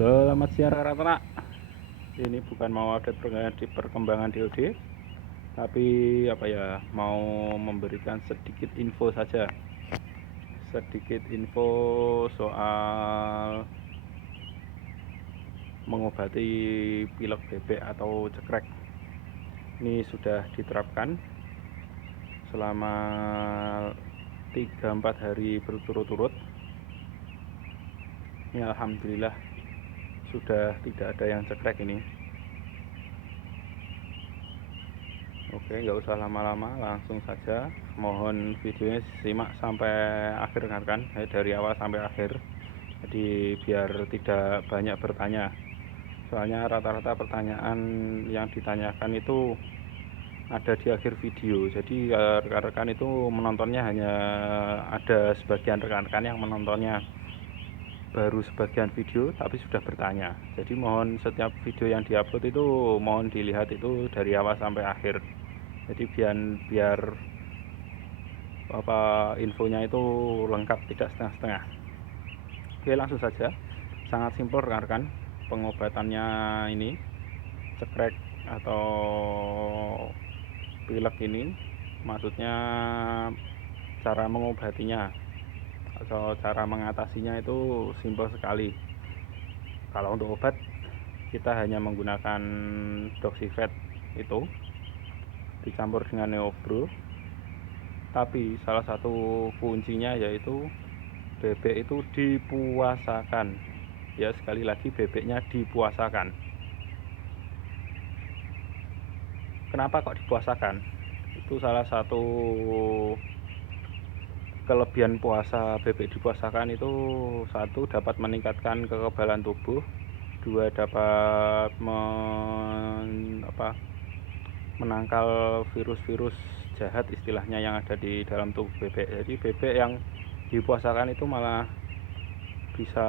Selamat siang rekan-rekan. Ini bukan mau update perkembangan DOD, tapi mau memberikan sedikit info saja. Sedikit info soal mengobati pilek bebek atau cekrek. Ini sudah diterapkan selama 3-4 hari berturut-turut. Ini alhamdulillah sudah tidak ada yang cekrek ini. Oke, nggak usah lama-lama, langsung saja. Mohon videonya simak sampai akhir kan, dari awal sampai akhir. Jadi biar tidak banyak bertanya. Soalnya rata-rata pertanyaan yang ditanyakan itu ada di akhir video. Jadi rekan-rekan itu menontonnya hanya ada sebagian rekan-rekan yang menontonnya baru sebagian video tapi sudah bertanya. Jadi mohon setiap video yang diupload itu mohon dilihat itu dari awal sampai akhir. Jadi biar infonya itu lengkap, tidak setengah-setengah. Oke, langsung saja. Sangat simpel rekan-rekan pengobatannya ini cekrek atau pilek ini. Maksudnya cara mengobatinya atau cara mengatasinya itu simpel sekali. Kalau untuk obat kita hanya menggunakan Doxyvet itu dicampur dengan Neopro. Tapi salah satu kuncinya yaitu bebek itu dipuasakan. Ya, sekali lagi bebeknya dipuasakan. Kenapa kok dipuasakan? Itu salah satu kelebihan puasa bebek dipuasakan itu, satu, dapat meningkatkan kekebalan tubuh, dua, dapat menangkal virus-virus jahat istilahnya yang ada di dalam tubuh bebek. Jadi bebek yang dipuasakan itu malah bisa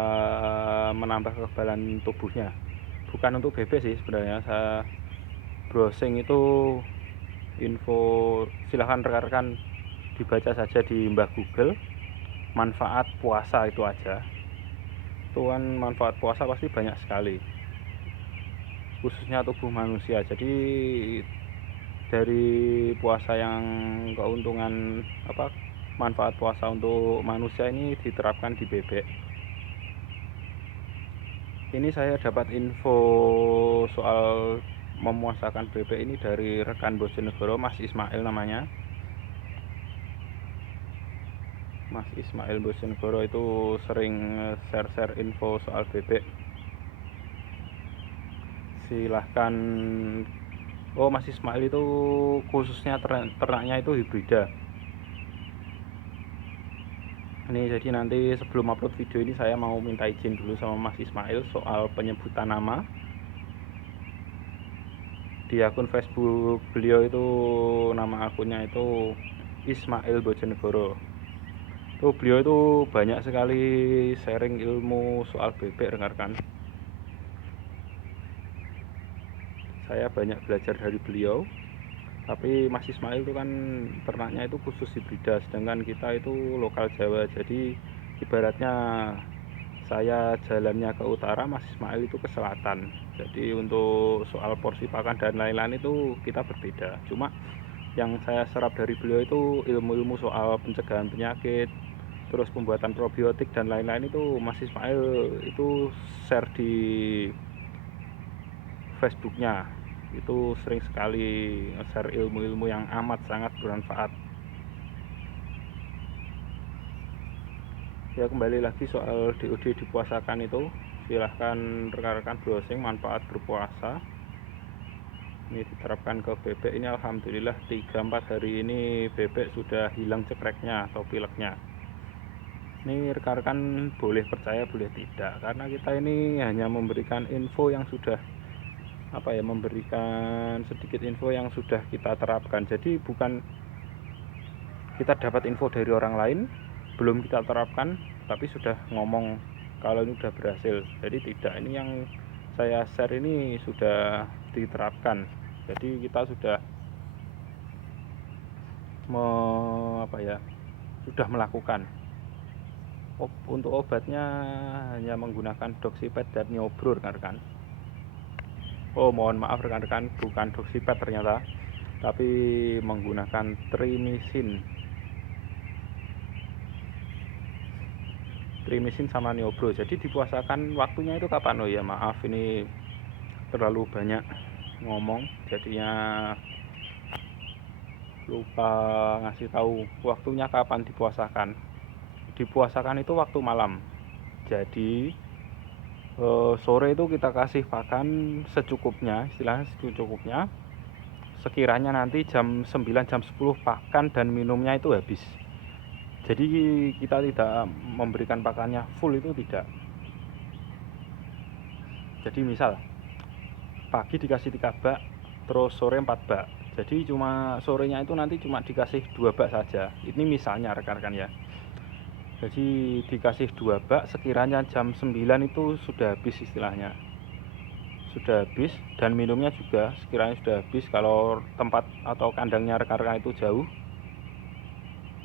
menambah kekebalan tubuhnya. Bukan untuk bebek sih sebenarnya. Saya browsing itu info, silahkan rekan-rekan dibaca saja di Mbah Google, manfaat puasa itu aja. Tuhan, manfaat puasa pasti banyak sekali, khususnya tubuh manusia. Jadi dari puasa yang keuntungan manfaat puasa untuk manusia ini diterapkan di bebek. Ini saya dapat info soal memuasakan bebek ini dari rekan Bojonegoro, Mas Ismail namanya. Mas Ismail Bojonegoro itu sering share info soal bebek. Silahkan. Oh, Mas Ismail itu khususnya ternaknya itu hibrida. Ini jadi nanti sebelum upload video ini saya mau minta izin dulu sama Mas Ismail soal penyebutan nama. Di akun Facebook beliau itu nama akunnya itu Ismail Bojonegoro. Tuh, beliau itu banyak sekali sharing ilmu soal bebek rekan-rekan. Saya banyak belajar dari beliau. Tapi Mas Ismail itu kan ternaknya itu khusus hibrida, sedangkan kita itu lokal Jawa. Jadi ibaratnya saya jalannya ke utara, Mas Ismail itu ke selatan. Jadi untuk soal porsi pakan dan lain-lain itu kita berbeda. Cuma yang saya serap dari beliau itu ilmu-ilmu soal pencegahan penyakit, terus pembuatan probiotik dan lain-lain itu Mas Ismail itu share di Facebooknya. Itu sering sekali share ilmu-ilmu yang amat sangat bermanfaat. Ya, kembali lagi soal DOD dipuasakan itu, silahkan rekan-rekan browsing manfaat berpuasa. Ini diterapkan ke bebek. Ini alhamdulillah 3-4 hari ini bebek sudah hilang cekreknya atau pileknya. Ini rekan-rekan boleh percaya boleh tidak, karena kita ini hanya memberikan info yang sudah memberikan sedikit info yang sudah kita terapkan. Jadi bukan kita dapat info dari orang lain, belum kita terapkan, tapi sudah ngomong kalau ini sudah berhasil. Jadi tidak, ini yang saya share ini sudah diterapkan. Jadi kita sudah sudah melakukan. Untuk obatnya hanya menggunakan Doxyped dan Neobro rekan-rekan. Oh mohon maaf rekan-rekan, bukan Doxyped ternyata, tapi menggunakan Trimicin sama Neobro. Jadi dipuasakan waktunya itu kapan? Oh ya maaf, ini terlalu banyak ngomong jadinya lupa ngasih tahu waktunya kapan dipuasakan. Dipuasakan itu waktu malam. Jadi sore itu kita kasih pakan secukupnya, istilahnya secukupnya. Sekiranya nanti jam 9 jam 10 pakan dan minumnya itu habis. Jadi kita tidak memberikan pakannya full, itu tidak. Jadi misal pagi dikasih 3 bak, terus sore 4 bak. Jadi cuma sorenya itu nanti cuma dikasih 2 bak saja. Ini misalnya rekan-rekan ya. Jadi dikasih 2 bak, sekiranya jam 9 itu sudah habis istilahnya. Sudah habis, dan minumnya juga sekiranya sudah habis. Kalau tempat atau kandangnya rekan-rekan itu jauh,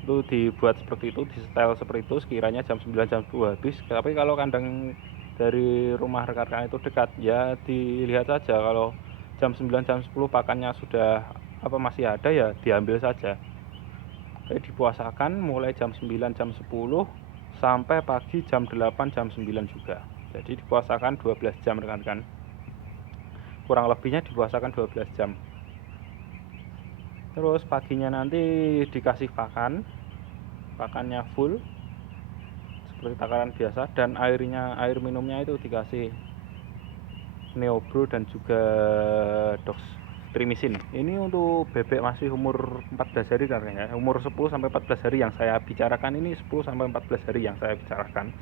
itu dibuat seperti itu, di setel seperti itu, sekiranya jam 9 jam 10 habis. Tapi kalau kandang dari rumah rekan-rekan itu dekat, ya dilihat saja, kalau jam 9 jam 10 pakannya sudah masih ada, ya diambil saja. Jadi dipuasakan mulai jam 9 jam 10 sampai pagi jam 8 jam 9 juga. Jadi dipuasakan 12 jam rekan-rekan. Kurang lebihnya dipuasakan 12 jam. Terus paginya nanti dikasih pakannya full seperti takaran biasa, dan air minumnya itu dikasih Neobro dan juga Trimicin. Ini untuk bebek masih umur 14 hari kan ya. Umur 10 sampai 14 hari yang saya bicarakan ini, 10 sampai 14 hari yang saya bicarakan.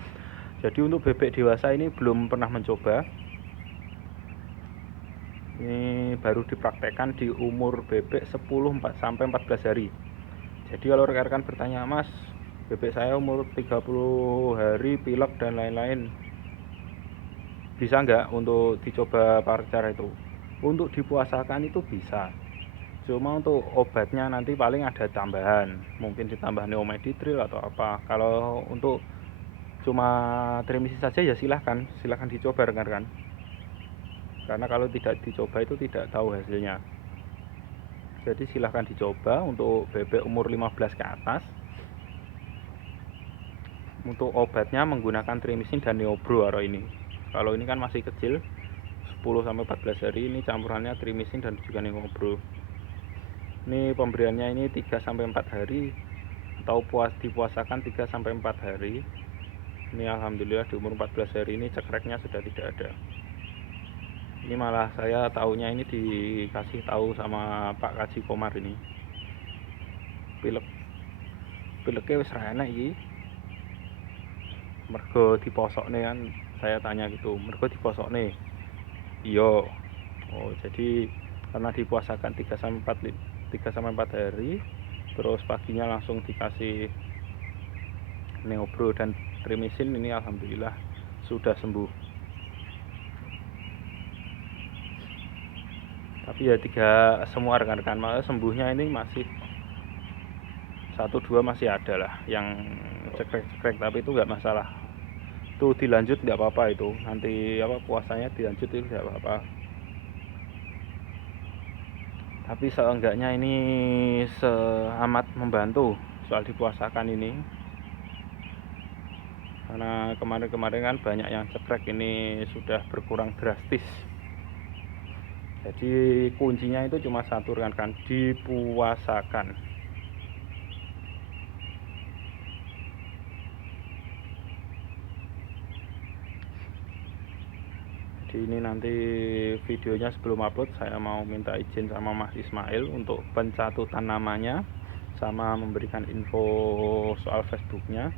Jadi untuk bebek dewasa ini belum pernah mencoba. Ini baru dipraktekkan di umur bebek 10 sampai 14 hari. Jadi kalau rekan-rekan bertanya, "Mas, bebek saya umur 30 hari pilek dan lain-lain, bisa nggak untuk dicoba pakai cara itu?" Untuk dipuasakan itu bisa, cuma untuk obatnya nanti paling ada tambahan, mungkin ditambah neomeditril atau apa. Kalau untuk cuma Trimicin saja ya silahkan dicoba rekan-rekan, karena kalau tidak dicoba itu tidak tahu hasilnya. Jadi silahkan dicoba untuk bebek umur 15 ke atas. Untuk obatnya menggunakan Trimicin dan Neobro ini. Kalau ini kan masih kecil, 10 sampai 14 hari, ini campurannya Trimicin dan juga Neobro. Ini pemberiannya ini 3 sampai 4 hari atau dipuasakan 3 sampai 4 hari. Ini alhamdulillah di umur 14 hari ini cekreknya sudah tidak ada. Ini malah saya tahunya ini dikasih tahu sama Pak Kaji Komar ini. Pileknya wis ra enak iki. Mergo diposokne kan, saya tanya gitu, mergo diposokne. Iya. Oh, jadi karena dipuasakan 3 sampai 4 hari, terus paginya langsung dikasih Neobro dan Trimicin, ini alhamdulillah sudah sembuh. Tapi ya tidak semua rekan-rekan, malah sembuhnya ini masih 1-2 masih ada lah yang cekrek-cekrek, tapi itu nggak masalah. Itu dilanjut nggak apa-apa, itu nanti puasanya dilanjut itu nggak apa-apa. Tapi seenggaknya ini amat membantu soal dipuasakan ini, karena kemarin-kemarin kan banyak yang cekrek, ini sudah berkurang drastis. Jadi kuncinya itu cuma satu rekan-rekan, dipuasakan. Jadi ini nanti videonya sebelum upload saya mau minta izin sama Mas Ismail untuk pencatutan namanya sama memberikan info soal Facebooknya.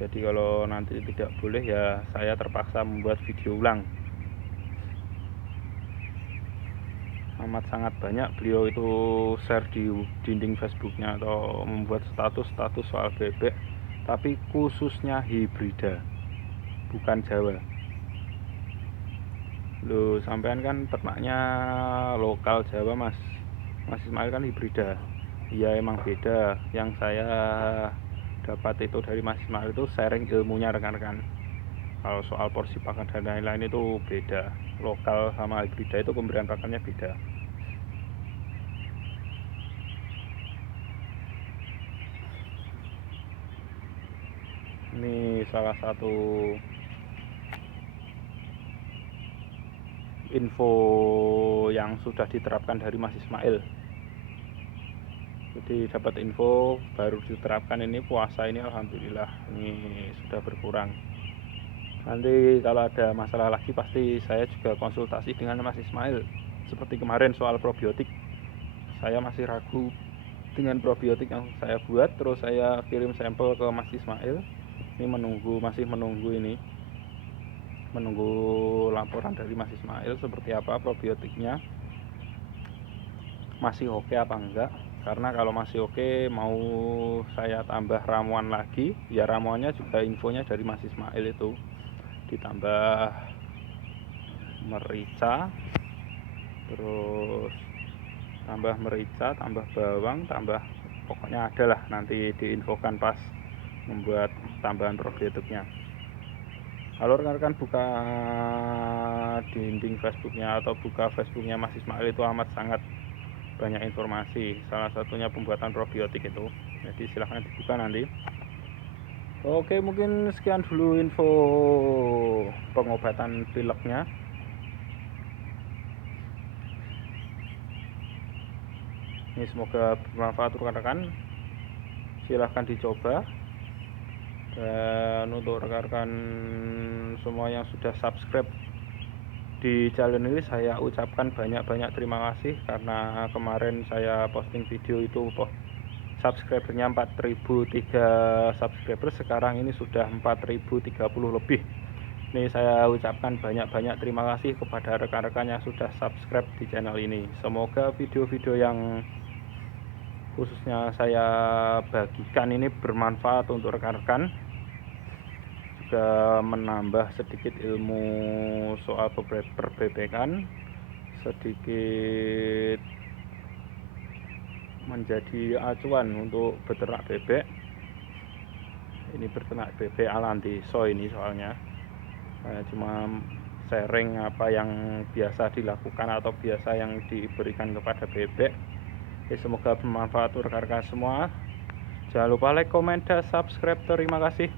Jadi kalau nanti tidak boleh, ya saya terpaksa membuat video ulang. Amat sangat banyak beliau itu share di dinding Facebooknya atau membuat status soal bebek, tapi khususnya hibrida, bukan Jawa. Loh, sampean kan ternaknya lokal Jawa, Mas Ismail kan hibrida. Iya emang beda. Yang saya dapat itu dari Mas Ismail itu sharing ilmunya rekan-rekan. Kalau soal porsi pakan dan lain-lain itu beda, lokal sama hibrida itu pemberian pakannya beda. Ini salah satu info yang sudah diterapkan dari Mas Ismail. Jadi dapat info baru diterapkan, ini puasa ini alhamdulillah ini sudah berkurang. Nanti kalau ada masalah lagi pasti saya juga konsultasi dengan Mas Ismail. Seperti kemarin soal probiotik, saya masih ragu dengan probiotik yang saya buat, terus saya kirim sampel ke Mas Ismail. Ini masih menunggu laporan dari Mas Ismail seperti apa probiotiknya, masih oke apa enggak. Karena kalau masih oke mau saya tambah ramuan lagi, ya ramuannya juga infonya dari Mas Ismail itu, ditambah merica, terus tambah merica, tambah bawang, tambah pokoknya ada lah, nanti diinfokan pas membuat tambahan probiotiknya. Kalau rekan-rekan buka dinding Facebooknya atau buka Facebooknya Mas Ismail itu amat sangat banyak informasi, salah satunya pembuatan probiotik itu, jadi silahkan dibuka nanti. Oke, mungkin sekian dulu info pengobatan pileknya. Ini semoga bermanfaat rekan-rekan, silahkan dicoba. Dan untuk rekan-rekan semua yang sudah subscribe di channel ini, saya ucapkan banyak-banyak terima kasih, karena kemarin saya posting video itu subscribernya 4.003 subscriber, sekarang ini sudah 4.030 lebih. Ini saya ucapkan banyak-banyak terima kasih kepada rekan-rekan yang sudah subscribe di channel ini. Semoga video-video yang khususnya saya bagikan ini bermanfaat untuk rekan-rekan, juga menambah sedikit ilmu soal perbebekan, sedikit menjadi acuan untuk beternak bebek. Ini beternak bebek ala desa ini, soalnya saya cuma sharing apa yang biasa dilakukan atau biasa yang diberikan kepada bebek. Semoga bermanfaat untuk rekan-rekan semua. Jangan lupa like, comment, dan subscribe. Terima kasih.